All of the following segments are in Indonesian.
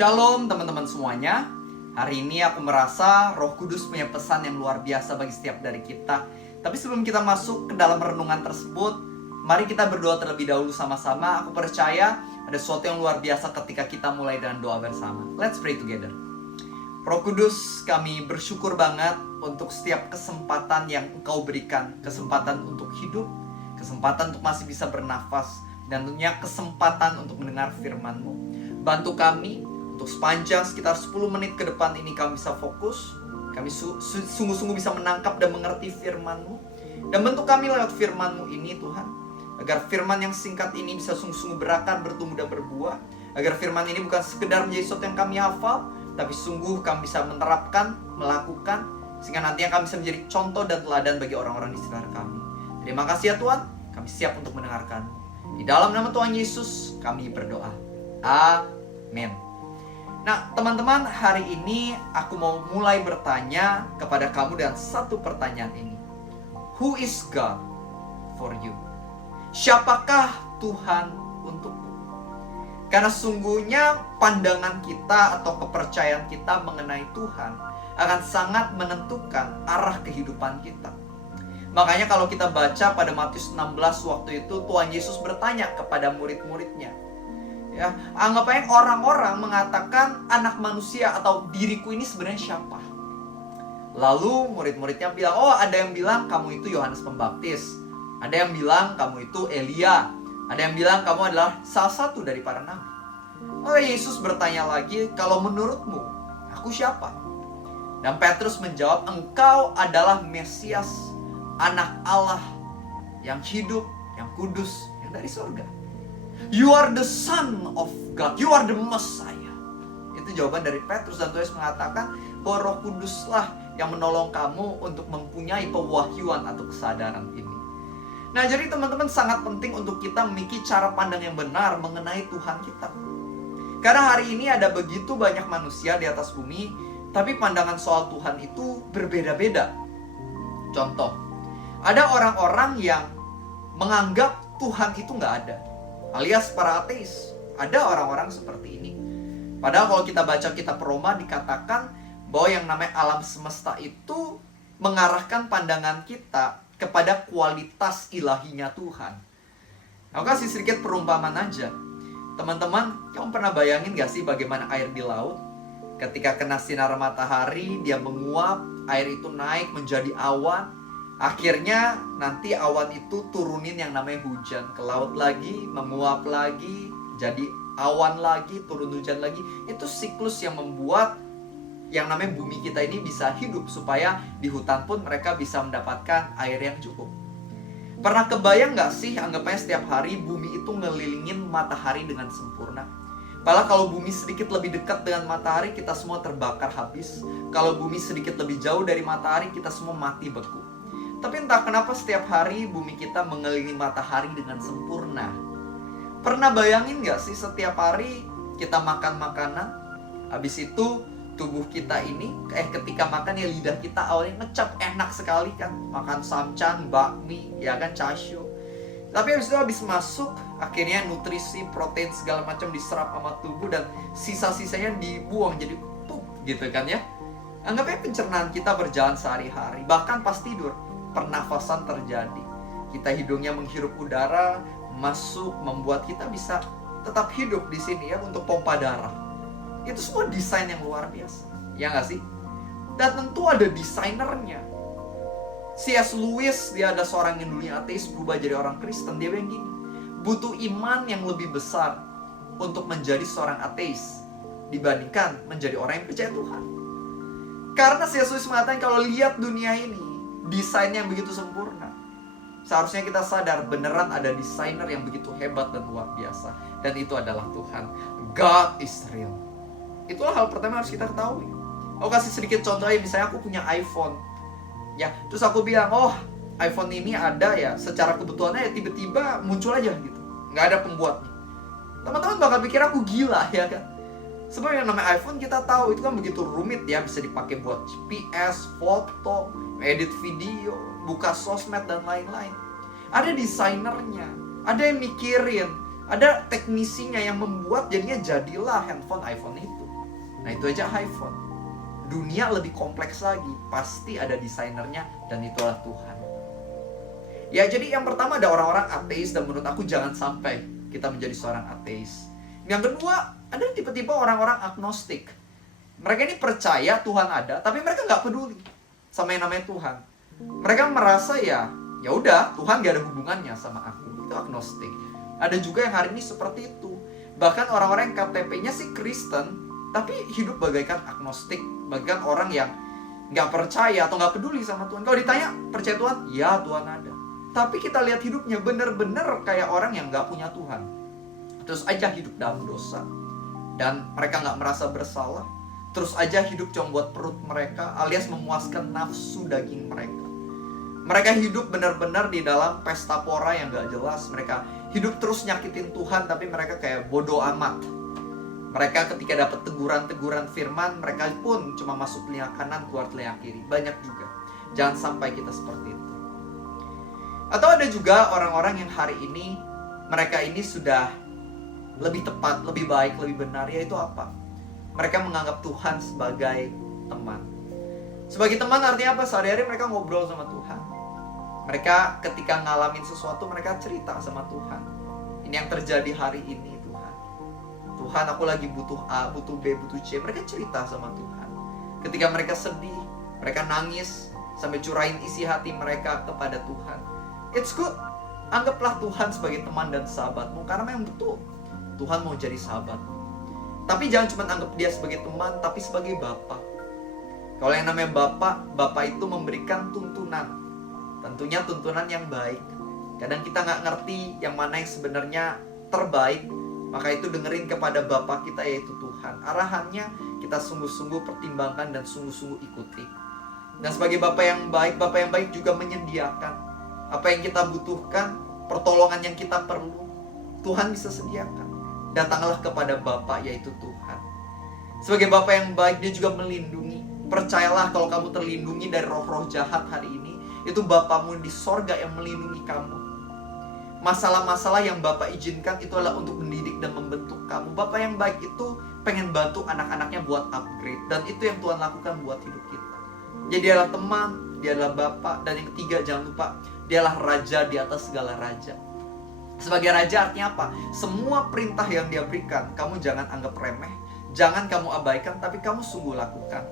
Shalom teman-teman semuanya. Hari ini aku merasa Roh Kudus punya pesan yang luar biasa bagi setiap dari kita. Tapi sebelum kita masuk ke dalam renungan tersebut, mari kita berdoa terlebih dahulu sama-sama. Aku percaya ada sesuatu yang luar biasa ketika kita mulai dengan doa bersama. Let's pray together. Roh Kudus, kami bersyukur banget untuk setiap kesempatan yang Engkau berikan. Kesempatan untuk hidup, kesempatan untuk masih bisa bernafas, dan tentunya kesempatan untuk mendengar firman-Mu. Bantu kami untuk sepanjang sekitar 10 menit ke depan ini kami bisa fokus. Kami sungguh-sungguh bisa menangkap dan mengerti firman-Mu. Dan bentuk kami lewat firman-Mu ini Tuhan. Agar firman yang singkat ini bisa sungguh-sungguh berakar, bertumbuh dan berbuah. Agar firman ini bukan sekedar menjadi sesuatu yang kami hafal, tapi sungguh kami bisa menerapkan, melakukan, sehingga nantinya kami bisa menjadi contoh dan teladan bagi orang-orang di sekitar kami. Terima kasih ya Tuhan, kami siap untuk mendengarkan-Mu. Di dalam nama Tuhan Yesus kami berdoa. Amin. Nah teman-teman, hari ini aku mau mulai bertanya kepada kamu dengan satu pertanyaan ini. Who is God for you? Siapakah Tuhan untukmu? Karena sungguhnya pandangan kita atau kepercayaan kita mengenai Tuhan akan sangat menentukan arah kehidupan kita. Makanya kalau kita baca pada Matius 16 waktu itu, Tuhan Yesus bertanya kepada murid-muridnya. Ya, anggap aja orang-orang mengatakan anak manusia atau diriku ini sebenarnya siapa? Lalu murid-muridnya bilang, oh ada yang bilang kamu itu Yohanes Pembaptis, ada yang bilang kamu itu Elia, ada yang bilang kamu adalah salah satu dari para nabi. Oh Yesus bertanya lagi, kalau menurutmu aku siapa? Dan Petrus menjawab, engkau adalah Mesias, anak Allah yang hidup, yang kudus, yang dari surga. You are the Son of God. You are the Messiah. Itu jawaban dari Petrus. Dan Tuhan mengatakan bahwa Roh Kuduslah yang menolong kamu untuk mempunyai pewahyuan atau kesadaran ini. Nah jadi teman-teman, sangat penting untuk kita memiliki cara pandang yang benar mengenai Tuhan kita. Karena hari ini ada begitu banyak manusia di atas bumi, tapi pandangan soal Tuhan itu berbeda-beda. Contoh, ada orang-orang yang menganggap Tuhan itu nggak ada, alias para ateis. Ada orang-orang seperti ini. Padahal kalau kita baca kitab Roma dikatakan bahwa yang namanya alam semesta itu mengarahkan pandangan kita kepada kualitas ilahinya Tuhan. Aku kasih sedikit perumpamaan aja. Teman-teman, kamu pernah bayangin gak sih bagaimana air di laut? Ketika kena sinar matahari, dia menguap, air itu naik menjadi awan. Akhirnya nanti awan itu turunin yang namanya hujan ke laut lagi, menguap lagi, jadi awan lagi, turun hujan lagi. Itu siklus yang membuat yang namanya bumi kita ini bisa hidup, supaya di hutan pun mereka bisa mendapatkan air yang cukup. Pernah kebayang gak sih, anggapnya setiap hari bumi itu ngelilingin matahari dengan sempurna? Padahal kalau bumi sedikit lebih dekat dengan matahari, kita semua terbakar habis. Kalau bumi sedikit lebih jauh dari matahari, kita semua mati beku. Tapi entah kenapa setiap hari bumi kita mengelilingi matahari dengan sempurna. Pernah bayangin gak sih setiap hari kita makan makanan, habis itu tubuh kita ini, ketika makan ya lidah kita awalnya ngecap enak sekali kan. Makan samcan, bakmi, ya kan, chashu. Tapi habis masuk, akhirnya nutrisi, protein segala macam diserap sama tubuh, dan sisa-sisanya dibuang jadi pup gitu kan ya. Anggapnya pencernaan kita berjalan sehari-hari, bahkan pas tidur pernafasan terjadi. Kita hidungnya menghirup udara, masuk, membuat kita bisa tetap hidup di sini ya, untuk pompa darah. Itu semua desain yang luar biasa, ya nggak sih? Dan tentu ada desainernya. C.S. Lewis, dia ada seorang yang dulunya ateis berubah jadi orang Kristen. Dia bilang gini, butuh iman yang lebih besar untuk menjadi seorang ateis dibandingkan menjadi orang yang percaya Tuhan. Karena C.S. Lewis mengatakan kalau lihat dunia ini, desainnya yang begitu sempurna, seharusnya kita sadar beneran ada desainer yang begitu hebat dan luar biasa. Dan itu adalah Tuhan. God is real. Itulah hal pertama yang harus kita ketahui. Aku kasih sedikit contoh aja. Misalnya aku punya iPhone ya, terus aku bilang, oh iPhone ini ada ya, secara kebetulannya ya tiba-tiba muncul aja gitu, nggak ada pembuatnya. Teman-teman bakal pikir aku gila ya kan. Sebab yang namanya iPhone kita tahu itu kan begitu rumit ya, bisa dipakai buat GPS, foto, edit video, buka sosmed dan lain-lain. Ada desainernya, ada yang mikirin, ada teknisinya yang membuat, jadinya jadilah handphone iPhone itu. Nah itu aja iPhone. Dunia lebih kompleks lagi, pasti ada desainernya, dan itulah Tuhan. Ya jadi yang pertama ada orang-orang ateis, dan menurut aku jangan sampai kita menjadi seorang ateis. Yang kedua, ada tipe-tipe orang-orang agnostik. Mereka ini percaya Tuhan ada, tapi mereka nggak peduli sama yang namanya Tuhan. Mereka merasa ya udah Tuhan gak ada hubungannya sama aku. Itu agnostik. Ada juga yang hari ini seperti itu. Bahkan orang-orang yang KTP-nya sih Kristen, tapi hidup bagaikan agnostik, bagaikan orang yang nggak percaya atau nggak peduli sama Tuhan. Kalau ditanya percaya Tuhan, ya Tuhan ada. Tapi kita lihat hidupnya bener-bener kayak orang yang nggak punya Tuhan. Terus aja hidup dalam dosa, dan mereka nggak merasa bersalah. Terus aja hidup cuma buat perut mereka, alias memuaskan nafsu daging mereka. Mereka hidup benar-benar di dalam pesta pora yang gak jelas. Mereka hidup terus nyakitin Tuhan, tapi mereka kayak bodoh amat. Mereka ketika dapat teguran-teguran firman, mereka pun cuma masuk telinga kanan, keluar telinga kiri. Banyak juga. Jangan sampai kita seperti itu. Atau ada juga orang-orang yang hari ini, mereka ini sudah lebih tepat, lebih baik, lebih benar. Yaitu apa? Mereka menganggap Tuhan sebagai teman. Sebagai teman artinya apa? Sehari-hari mereka ngobrol sama Tuhan. Mereka ketika ngalamin sesuatu, mereka cerita sama Tuhan. Ini yang terjadi hari ini Tuhan. Tuhan, aku lagi butuh A, butuh B, butuh C. Mereka cerita sama Tuhan. Ketika mereka sedih, mereka nangis, sampai curahin isi hati mereka kepada Tuhan. It's good. Anggaplah Tuhan sebagai teman dan sahabatmu, karena memang betul Tuhan mau jadi sahabatmu. Tapi jangan cuma anggap dia sebagai teman, tapi sebagai Bapa. Kalau yang namanya Bapa itu memberikan tuntunan. Tentunya tuntunan yang baik. Kadang kita nggak ngerti yang mana yang sebenarnya terbaik, maka itu dengerin kepada Bapa kita, yaitu Tuhan. Arahannya kita sungguh-sungguh pertimbangkan dan sungguh-sungguh ikuti. Dan sebagai Bapa yang baik juga menyediakan apa yang kita butuhkan, pertolongan yang kita perlu, Tuhan bisa sediakan. Datanglah kepada Bapa, yaitu Tuhan. Sebagai Bapa yang baik, dia juga melindungi. Percayalah kalau kamu terlindungi dari roh-roh jahat hari ini, itu Bapamu di sorga yang melindungi kamu. Masalah-masalah yang Bapak izinkan itu adalah untuk mendidik dan membentuk kamu. Bapak yang baik itu pengen bantu anak-anaknya buat upgrade. Dan itu yang Tuhan lakukan buat hidup kita. Jadi dia adalah teman, dia adalah Bapak. Dan yang ketiga, jangan lupa, dia adalah Raja di atas segala raja. Sebagai Raja artinya apa? Semua perintah yang dia berikan, kamu jangan anggap remeh, jangan kamu abaikan, tapi kamu sungguh lakukan.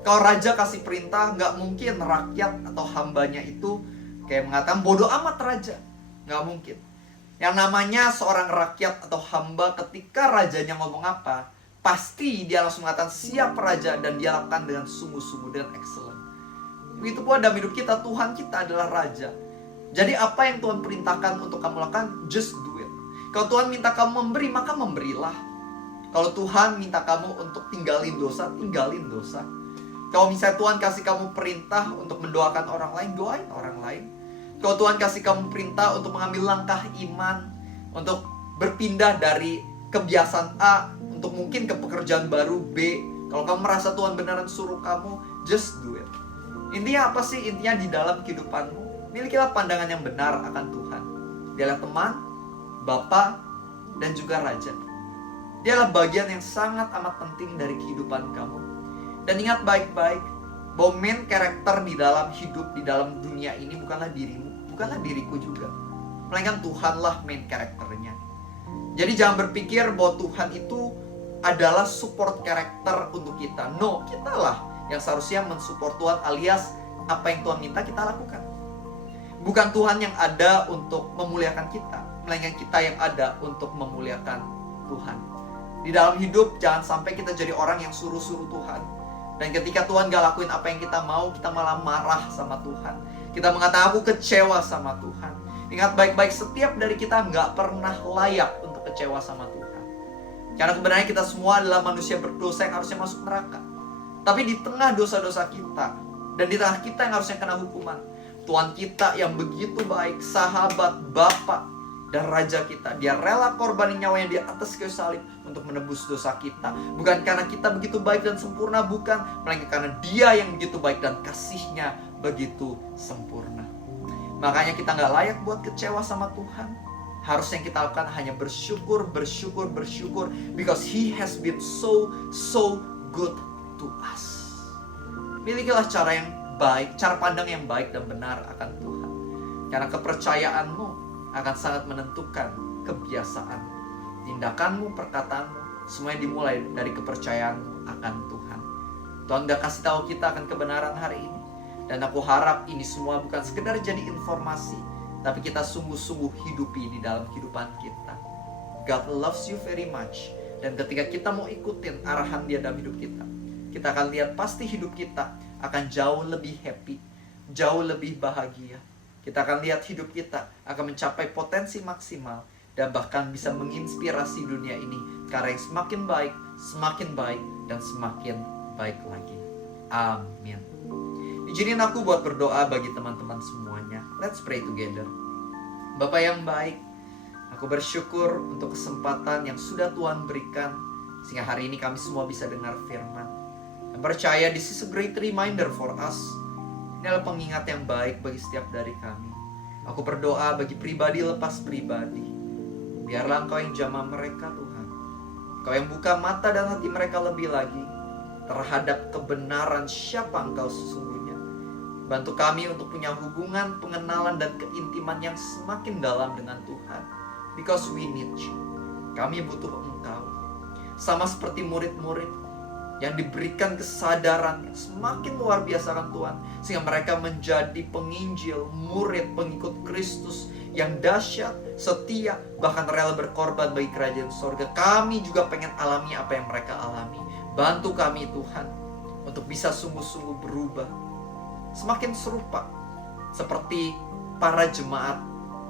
Kalau Raja kasih perintah, nggak mungkin rakyat atau hambanya itu kayak mengatakan bodoh amat Raja. Nggak mungkin. Yang namanya seorang rakyat atau hamba, ketika rajanya ngomong apa, pasti dia langsung mengatakan siap Raja, dan dia lakukan dengan sungguh-sungguh, dengan excellent. Begitu pula dalam hidup kita, Tuhan kita adalah Raja. Jadi apa yang Tuhan perintahkan untuk kamu lakukan, just do it. Kalau Tuhan minta kamu memberi, maka memberilah. Kalau Tuhan minta kamu untuk tinggalin dosa, tinggalin dosa. Kalau misalnya Tuhan kasih kamu perintah untuk mendoakan orang lain, doain orang lain. Kalau Tuhan kasih kamu perintah untuk mengambil langkah iman, untuk berpindah dari kebiasaan A, untuk mungkin ke pekerjaan baru B. Kalau kamu merasa Tuhan beneran suruh kamu, just do it. Intinya apa sih? Intinya di dalam kehidupanmu, milikilah pandangan yang benar akan Tuhan. Dia adalah teman, Bapa, dan juga Raja. Dia adalah bagian yang sangat amat penting dari kehidupan kamu. Dan ingat baik-baik bahwa main karakter di dalam hidup, di dalam dunia ini bukanlah dirimu, bukanlah diriku juga, melainkan Tuhanlah main karakternya. Jadi jangan berpikir bahwa Tuhan itu adalah support karakter untuk kita. No, kitalah yang seharusnya mensupport Tuhan, alias apa yang Tuhan minta kita lakukan. Bukan Tuhan yang ada untuk memuliakan kita, melainkan kita yang ada untuk memuliakan Tuhan. Di dalam hidup jangan sampai kita jadi orang yang suruh-suruh Tuhan. Dan ketika Tuhan gak lakuin apa yang kita mau, kita malah marah sama Tuhan. Kita mengatakan aku kecewa sama Tuhan. Ingat baik-baik, setiap dari kita gak pernah layak untuk kecewa sama Tuhan. Karena sebenarnya kita semua adalah manusia berdosa yang harusnya masuk neraka. Tapi di tengah dosa-dosa kita, dan di tengah kita yang harusnya kena hukuman, Tuhan kita yang begitu baik, sahabat, Bapa, dan Raja kita, dia rela korbanin nyawanya di atas kayu salib untuk menebus dosa kita. Bukan karena kita begitu baik dan sempurna, bukan, melainkan karena dia yang begitu baik dan kasihnya begitu sempurna. Makanya kita gak layak buat kecewa sama Tuhan. Harusnya yang kita lakukan hanya bersyukur, bersyukur, bersyukur, because He has been so good to us. Milikilah cara yang baik, cara pandang yang baik dan benar akan Tuhan. Karena kepercayaanmu akan sangat menentukan kebiasaan, tindakanmu, perkataanmu, semuanya dimulai dari kepercayaanmu akan Tuhan. Tuhan udah kasih tahu kita akan kebenaran hari ini. Dan aku harap ini semua bukan sekedar jadi informasi, tapi kita sungguh-sungguh hidupi di dalam kehidupan kita. God loves you very much. Dan ketika kita mau ikutin arahan Dia dalam hidup kita akan lihat pasti hidup kita akan jauh lebih happy, jauh lebih bahagia. Kita akan lihat hidup kita akan mencapai potensi maksimal dan bahkan bisa menginspirasi dunia ini ke arah yang semakin baik, dan semakin baik lagi. Amin. Izinin aku buat berdoa bagi teman-teman semuanya. Let's pray together. Bapa yang baik, aku bersyukur untuk kesempatan yang sudah Tuhan berikan sehingga hari ini kami semua bisa dengar firman. Dan percaya this is a great reminder for us. Ini adalah pengingat yang baik bagi setiap dari kami. Aku berdoa bagi pribadi lepas pribadi. Biarlah Engkau yang jamah mereka Tuhan. Engkau yang buka mata dan hati mereka lebih lagi terhadap kebenaran siapa Engkau sesungguhnya. Bantu kami untuk punya hubungan, pengenalan, dan keintiman yang semakin dalam dengan Tuhan. Because we need you. Kami butuh Engkau. Sama seperti murid-murid yang diberikan kesadaran yang semakin luar biasa kan Tuhan. Sehingga mereka menjadi penginjil, murid, pengikut Kristus yang dahsyat, setia, bahkan rela berkorban bagi kerajaan sorga. Kami juga pengen alami apa yang mereka alami. Bantu kami Tuhan untuk bisa sungguh-sungguh berubah, semakin serupa seperti para jemaat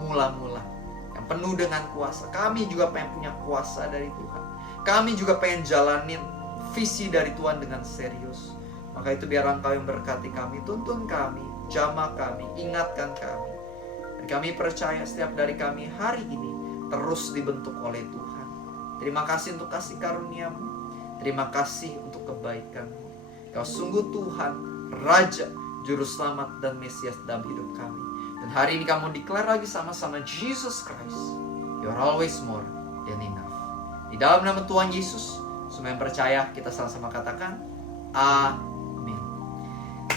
mula-mula yang penuh dengan kuasa. Kami juga pengen punya kuasa dari Tuhan. Kami juga pengen jalanin visi dari Tuhan dengan serius. Maka itu biar Engkau yang berkati kami, tuntun kami, jamah kami, ingatkan kami. Dan kami percaya setiap dari kami hari ini terus dibentuk oleh Tuhan. Terima kasih untuk kasih karunia-Mu. Terima kasih untuk kebaikan-Mu. Kau sungguh Tuhan, Raja, Juru Selamat dan Mesias dalam hidup kami. Dan hari ini kamu declare lagi sama-sama Jesus Christ, you are always more than enough. Di dalam nama Tuhan Yesus, semua yang percaya kita sama-sama katakan amin.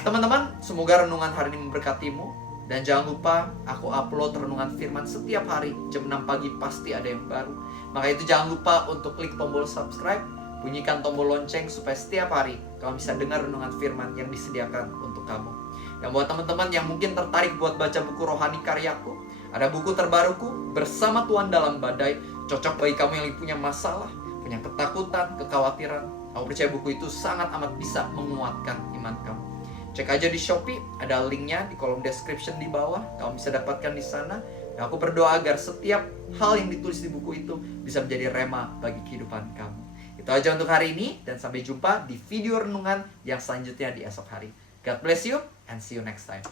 Teman-teman, semoga renungan hari ini memberkatimu. Dan jangan lupa aku upload renungan firman setiap hari jam 6 pagi, pasti ada yang baru. Maka itu jangan lupa untuk klik tombol subscribe, bunyikan tombol lonceng supaya setiap hari kamu bisa dengar renungan firman yang disediakan untuk kamu. Dan buat teman-teman yang mungkin tertarik buat baca buku rohani karyaku, ada buku terbaruku, Bersama Tuhan Dalam Badai. Cocok bagi kamu yang punya masalah, punya ketakutan, kekhawatiran. Aku percaya buku itu sangat amat bisa menguatkan iman kamu. Cek aja di Shopee, ada linknya di kolom description di bawah. Kamu bisa dapatkan di sana. Dan aku berdoa agar setiap hal yang ditulis di buku itu bisa menjadi rema bagi kehidupan kamu. Itu aja untuk hari ini, dan sampai jumpa di video renungan yang selanjutnya di esok hari. God bless you and see you next time.